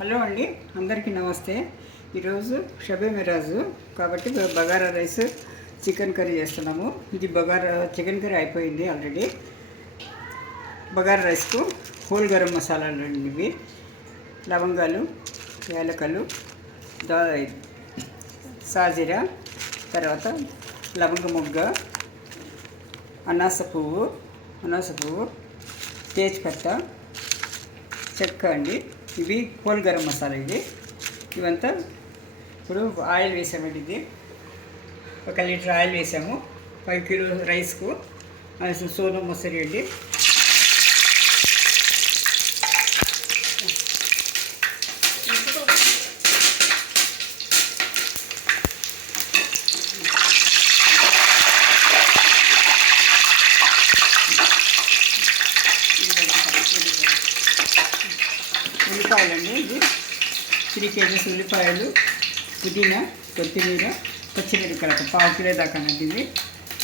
Hello అండి, అందరికీ నమస్తే. ఈరోజు షబే మిరాజు కాబట్టి బగారా రైస్ చికెన్ కర్రీ చేస్తున్నాము. ఇది బగారా చికెన్ కర్రీ అయిపోయింది ఆల్రెడీ. బగారా రైస్కు హోల్ గరం మసాలాలు అండి ఇవి: లవంగాలు, యాలకలు, సాజీరా, తర్వాత లవంగ మొగ్గ, అనాస పువ్వు, తేజ్పత్తా, చెక్క అండి. ఇవి హోల్ గరం మసాలా. ఇవంతా ఇప్పుడు ఆయిల్ వేసామండి. ఇది 1 లీటర్ ఆయిల్ వేసాము. 5 కిలో రైస్కు సోనా మసూరి అండి. ఉల్లిపాయలండి, ఇది 3 కేజీస్ ఉల్లిపాయలు, పుదీనా, కొత్తిమీర, పచ్చిమిరపకాయలు 1/2 కిలో దాకా అండి.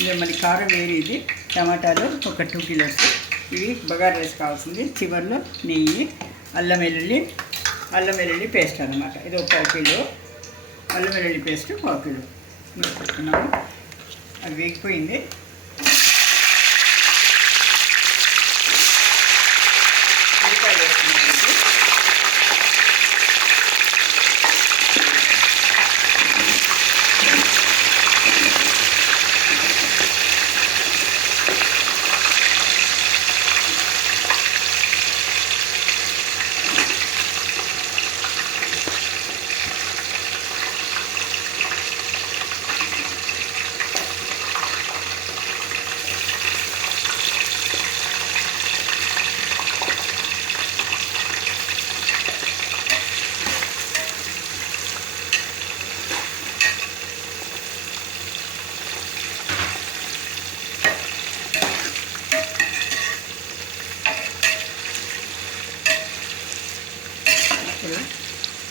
ఇది మరి కారం వేరి. ఇది టమాటాలు 2 కిలోస్. ఇవి బగారా రైస్ కావాల్సింది. చివరిలో నెయ్యి, అల్లం వెల్లుల్లి పేస్ట్ అన్నమాట. ఇది 1/2 కిలో అల్లం వెల్లుల్లి పేస్ట్, 1/2 కిలో పెట్టుకున్నాము. అది వేగిపోయింది. ఉల్లిపాయలు వేస్తున్నాము.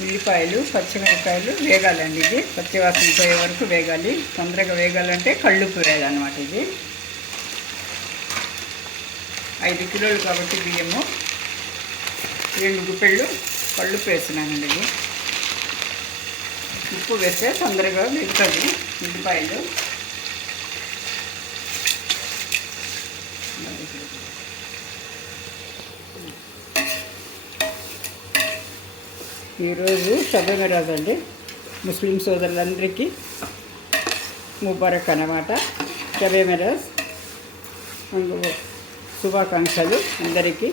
ఉల్లిపాయలు, పచ్చిమిరపకాయలు వేగాలండి. ఇది పచ్చివాసన పోయే వరకు వేగాలి. తొందరగా వేగాలంటే కళ్ళుప్పు వేయాలన్నమాట. ఇది 5 కిలోలు కాబట్టి బియ్యము 2 గుప్పెళ్ళు కళ్ళుప్పు వేస్తున్నానండి. ఇది ఉప్పు వేస్తే తొందరగా వేగుతుంది. ఉల్లిపాయలు ఈరోజు షబే మిరాజ్ అండి. ముస్లిం సోదరులందరికీ ముబారక్ అన్నమాట. షబే మిరాజ్ శుభాకాంక్షలు అందరికీ.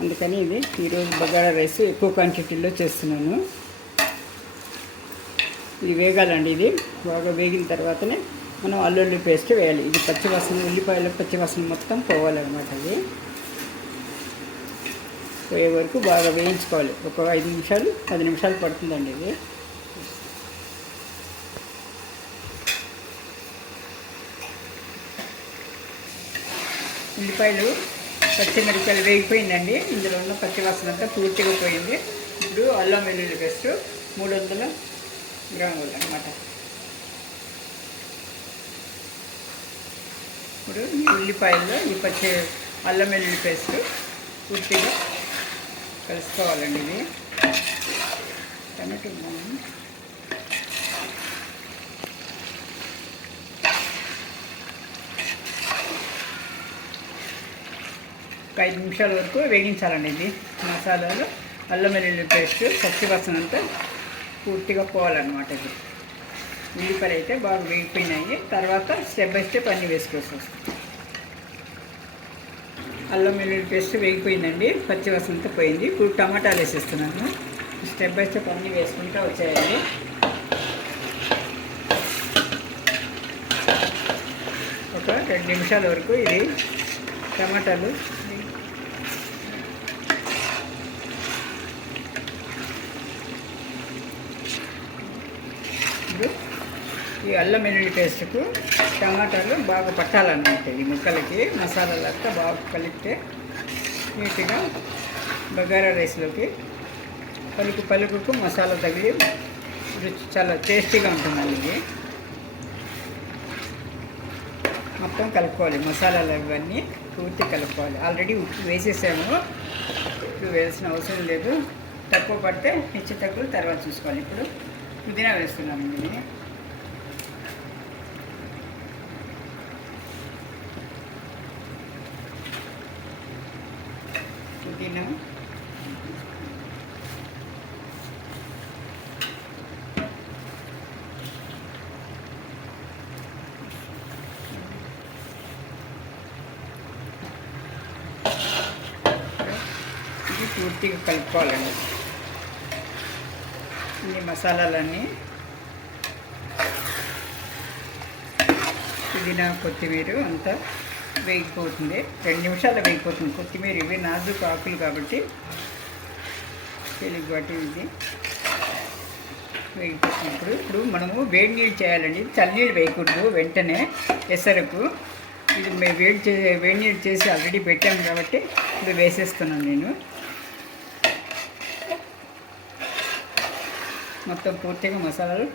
అందుకని ఇది ఈరోజు బగారా రైస్ ఎక్కువ క్వాంటిటీలో చేస్తున్నాను. ఇది వేగాలండి. ఇది బాగా వేగిన తర్వాతనే మనం అల్లుల్లి పేస్ట్ వేయాలి. ఇది పచ్చివాసన, ఉల్లిపాయల పచ్చివాసన మొత్తం పోవాలన్నమాట. ఇది పోయే వరకు బాగా వేయించుకోవాలి. ఒక 5 నిమిషాలు 10 నిమిషాలు పడుతుందండి. ఇది ఉల్లిపాయలు, పచ్చిమిరపకాయలు వేగిపోయిందండి. ఇందులో ఉన్న పచ్చివాసన అంతా పూర్తిగా పోయింది. ఇప్పుడు అల్లం వెల్లుల్లి పేస్ట్ 300 గ్రాములు అన్నమాట. ఇప్పుడు ఈ ఉల్లిపాయల్లో ఈ అల్లం వెల్లుల్లి పేస్ట్ పూర్తిగా కలుసుకోవాలండి. ఇది టమాటో ఒక 5 నిమిషాల వరకు వేగించాలండి. ఇది మసాలాలు, అల్లం వెల్లుల్లి పేస్ట్ పచ్చివాసన అంతా పూర్తిగా పోవాలన్నమాట. ఇది ఉల్లిపాయలు అయితే బాగా వేగిపోయినాయి. తర్వాత స్టెప్ బై స్టెప్ అన్నీ వేసుకోవాల్సి వస్తుంది. అల్లం వెల్లుల్లి పేస్ట్ వేగిపోయిందండి. పచ్చివాసనతో పోయింది. ఇప్పుడు టమాటాలు వేసేస్తున్నాను. స్టెప్ బై స్టెప్ అన్నీ వేసుకుంటూ వచ్చాయండి. ఒక 2 నిమిషాల వరకు ఇది టమాటాలు ఈ అల్లం వెల్లుల్లి పేస్ట్కు టమాటాలు బాగా పట్టాలన్నమాట. ఈ ముక్కలకి మసాలాలంతా బాగా కలిపితే నీట్గా బగారా రైస్లోకి పలుకుకు మసాలా తగిలి రుచి చాలా టేస్టీగా ఉంటుందండి. ఇది మొత్తం కలుపుకోవాలి. మసాలాలు ఇవన్నీ పూర్తి కలుపుకోవాలి. ఆల్రెడీ ఉప్పు వేసేసాము. ఎక్కువ వేయాల్సిన అవసరం లేదు. తక్కువ పడితే హెచ్చు తక్కువ తర్వాత చూసుకోవాలి. ఇప్పుడు పుదీనా వేస్తున్నామండి. నేను పుదీనా ఇది పూర్తిగా కలుపుకోవాలండి. ఈ మసాలాలన్నీ పుదీనా కొత్తిమీర అంతా వేగిపోతుంది. 2 నిమిషాలు వేగిపోతుంది కొత్తిమీర. ఇవి నాజుకు ఆకులు కాబట్టి తెలుగుబాటి ఇది వేగిపోతున్నప్పుడు ఇప్పుడు మనము వేడి నీళ్ళు చేయాలండి. చల్లనీళ్ళు వేయకూడదు వెంటనే ఎసరకు. ఇది వేడి నీళ్ళు చేసి ఆల్రెడీ పెట్టాము కాబట్టి ఇది వేసేస్తున్నాను నేను. మొత్తం పూర్తిగా మసాలాలు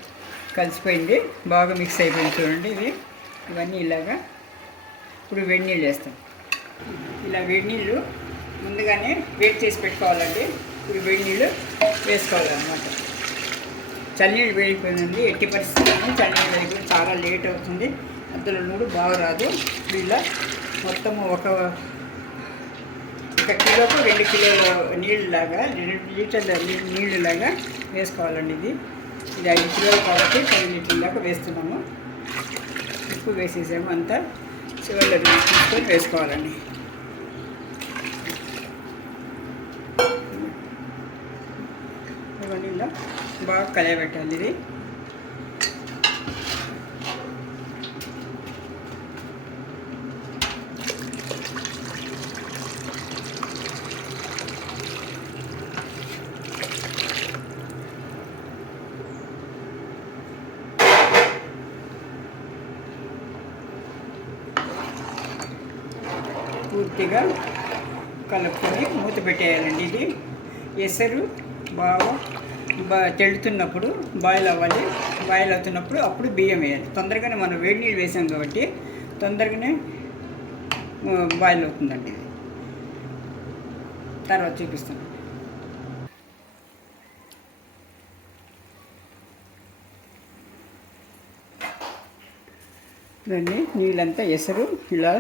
కలిసిపోయింది, బాగా మిక్స్ అయిపోయింది. చూడండి ఇవన్నీ ఇలాగా. ఇప్పుడు వేడి నీళ్ళు వేస్తాం. ఇలా వేడి నీళ్ళు ముందుగానే వేడి చేసి పెట్టుకోవాలండి. ఇప్పుడు వేడి నీళ్ళు వేసుకోవాలన్నమాట. చల్లనీళ్ళు వేడిపోయిందండి. ఎట్టి పరిస్థితుల్లో చల్లనీళ్ళు వేడిపోయి చాలా లేట్ అవుతుంది, అందులో నూడు బాగా రాదు. ఇలా మొత్తము ఒక కిలోకు 2 కిలోల నీళ్ళలాగా 2 లీటర్ల నీళ్ళలాగా వేసుకోవాలండి. ఇది 5 కిలోలు కాబట్టి 10 లీటర్ల దాకా వేస్తున్నాము. ఉప్పు వేసేసాము. అంతా చివరిలో తీసుకొని వేసుకోవాలండి. ఇవన్నీ ఇలా బాగా కలియబెట్టాలి. ఇది పూర్తిగా కలుపుకొని మూత పెట్టేయాలండి. ఇది ఎసరు బాగా తెడుతున్నప్పుడు బాయిల్ అవ్వాలి. బాయిల్ అవుతున్నప్పుడు అప్పుడు బియ్యం వేయాలి. తొందరగానే మనం వేడి నీళ్ళు వేసాం కాబట్టి తొందరగానే బాయిల్ అవుతుందండి. ఇది తర్వాత చూపిస్తాను. దాన్ని నీళ్ళంతా ఎసరు ఇలా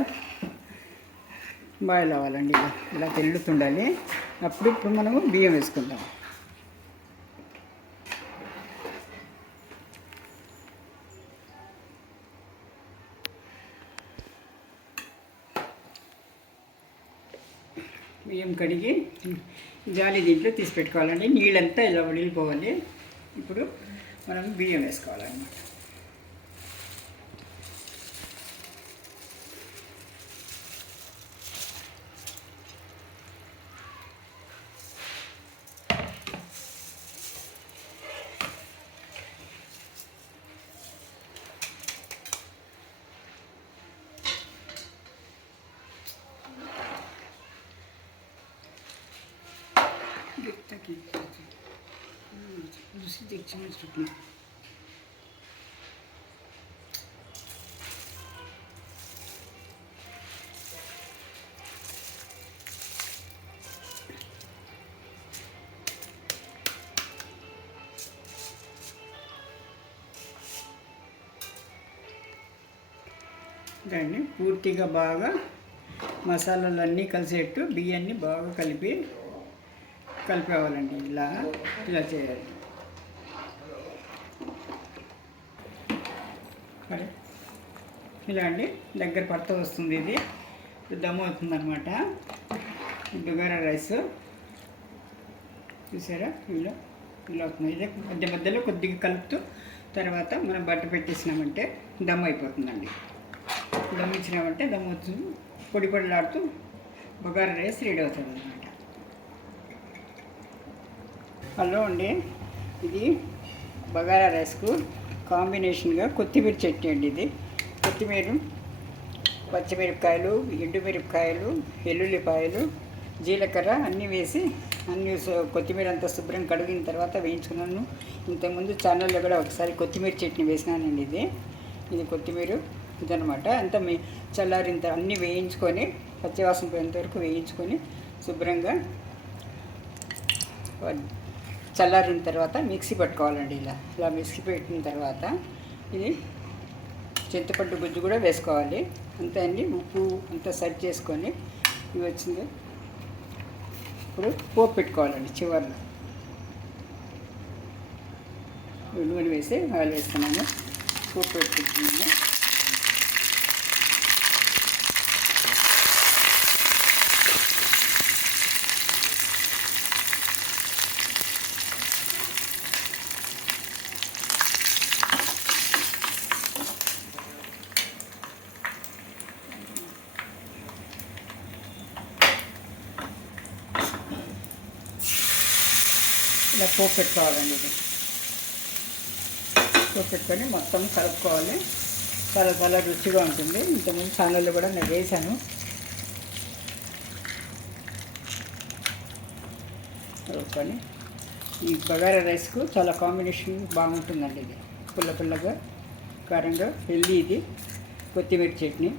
బాయిల్ అవ్వాలండి. ఇలా తెల్లుతుండాలి. ఇప్పుడు మనము బియ్యం వేసుకుందాం. బియ్యం కడిగి జాలి దీంట్లో తీసి పెట్టుకోవాలండి. నీళ్ళంతా ఇలా వడిలిపోవాలి. ఇప్పుడు మనం బియ్యం వేసుకోవాలన్నమాట. దాన్ని పూర్తిగా బాగా మసాలాలన్నీ కలిసేట్టు బియ్యాన్ని బాగా కలిపేవాలండి. ఇలా చేయాలి. ఇలా అండి దగ్గర పడుతూ వస్తుంది. ఇది దమ్ అవుతుందన్నమాట. బగారా రైస్ చూసారా ఇలా అవుతుంది. ఇదే మధ్యలో కొద్దిగా కలుపుతూ తర్వాత మనం బట్ట పెట్టేసినామంటే దమ్ అయిపోతుందండి. దమ్ ఇచ్చినామంటే దమ్ అవుతుంది. పొడి పొడిలాడుతూ బగారా రైస్ రెడీ అవుతుంది అన్నమాట. హలో అండి, ఇది బగారా రైస్కు కాంబినేషన్గా కొత్తిమీర చట్నీ అండి. ఇది కొత్తిమీర, పచ్చిమిరపకాయలు, ఎండుమిరపకాయలు, వెల్లుల్లిపాయలు, జీలకర్ర అన్నీ వేసి కొత్తిమీర అంతా శుభ్రం కడిగిన తర్వాత వేయించుకున్నాను. ఇంతకుముందు ఛానల్లో కూడా ఒకసారి కొత్తిమీర చట్నీ వేసినానండి. ఇది కొత్తిమీర ఇదనమాట. అంతా చల్లారిన అన్నీ వేయించుకొని పచ్చివాసన పోయేంత వరకు వేయించుకొని శుభ్రంగా చల్లారిన తర్వాత మిక్సీ పట్టుకోవాలండి. ఇలా మిక్సీ పెట్టిన తర్వాత ఇది చింతపండు గుజ్జు కూడా వేసుకోవాలి. అంతే అండి. ఉప్పు అంతా సరి చేసుకొని ఇవి వచ్చింది. ఇప్పుడు పోపు పెట్టుకోవాలండి. చివరిలో నూనె వేసి ఆయిల్ వేస్తున్నాను. పోపు పెట్టుకుంటున్నాను. ఇలా పోపు పెట్టుకోవాలండి. ఇది పోపు పెట్టుకొని మొత్తం కలుపుకోవాలి. చాలా రుచిగా ఉంటుంది. ఇంతకుముందు ఛానల్లో కూడా నేను వేసాను. కలుపుకొని ఈ బగారా రైస్కు చాలా కాంబినేషన్ బాగుంటుందండి. ఇది పుల్లగా కారంగా హెల్దీ. ఇది కొత్తిమీర చట్నీ.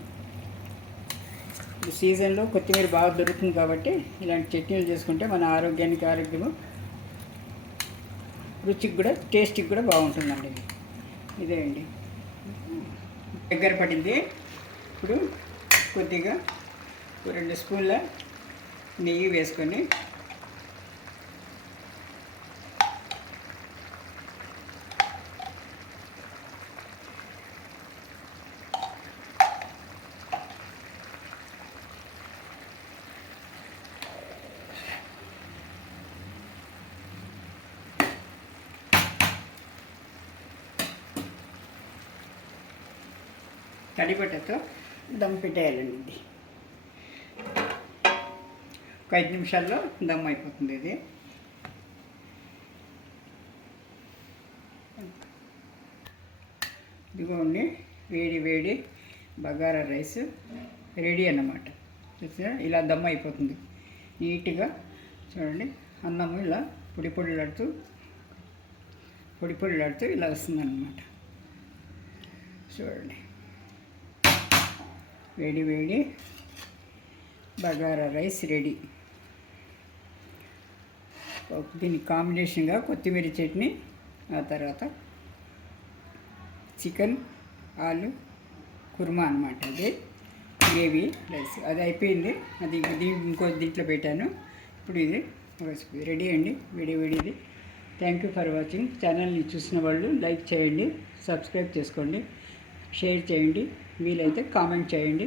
ఈ సీజన్లో కొత్తిమీర బాగా దొరుకుతుంది కాబట్టి ఇలాంటి చట్నీలు చేసుకుంటే మన ఆరోగ్యము, రుచికి కూడా, టేస్ట్కి కూడా బాగుంటుందండి. ఇదే అండి. దగ్గర పడింది. ఇప్పుడు కొద్దిగా 2 స్పూన్ల నెయ్యి వేసుకొని తడిబట్టతో దమ్ పెట్టేయాలండి. ఇది ఒక 5 నిమిషాల్లో దమ్ అయిపోతుంది. ఇది ఇదిగోండి, వేడి బగారా రైస్ రెడీ అన్నమాట. చూసా, ఇలా దమ్ అయిపోతుంది నీట్గా. చూడండి, అన్నము ఇలా పొడిలాడుతూ ఇలా వస్తుందన్నమాట. చూడండి, వేడి బగారా రైస్ రెడీ. దీనికి కాంబినేషన్గా కొత్తిమీర చట్నీ, ఆ తర్వాత చికెన్ ఆలు కుర్మా అన్నమాట. అది గ్రేవీ రైస్. అది అయిపోయింది. అది ఇంకో దీంట్లో పెట్టాను. ఇప్పుడు ఇది రెడీ అండి. వేడిది. Thank you for watching. ఛానల్ని చూసిన వాళ్ళు లైక్ చేయండి, సబ్స్క్రైబ్ చేసుకోండి, షేర్ చేయండి, వీలైతే కామెంట్ చేయండి.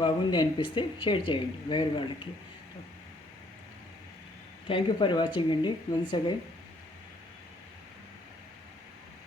బాగుంది అనిపిస్తే షేర్ చేయండి వేరే వాళ్ళకి. థ్యాంక్ యూ ఫర్ వాచింగ్ అండి. Once again.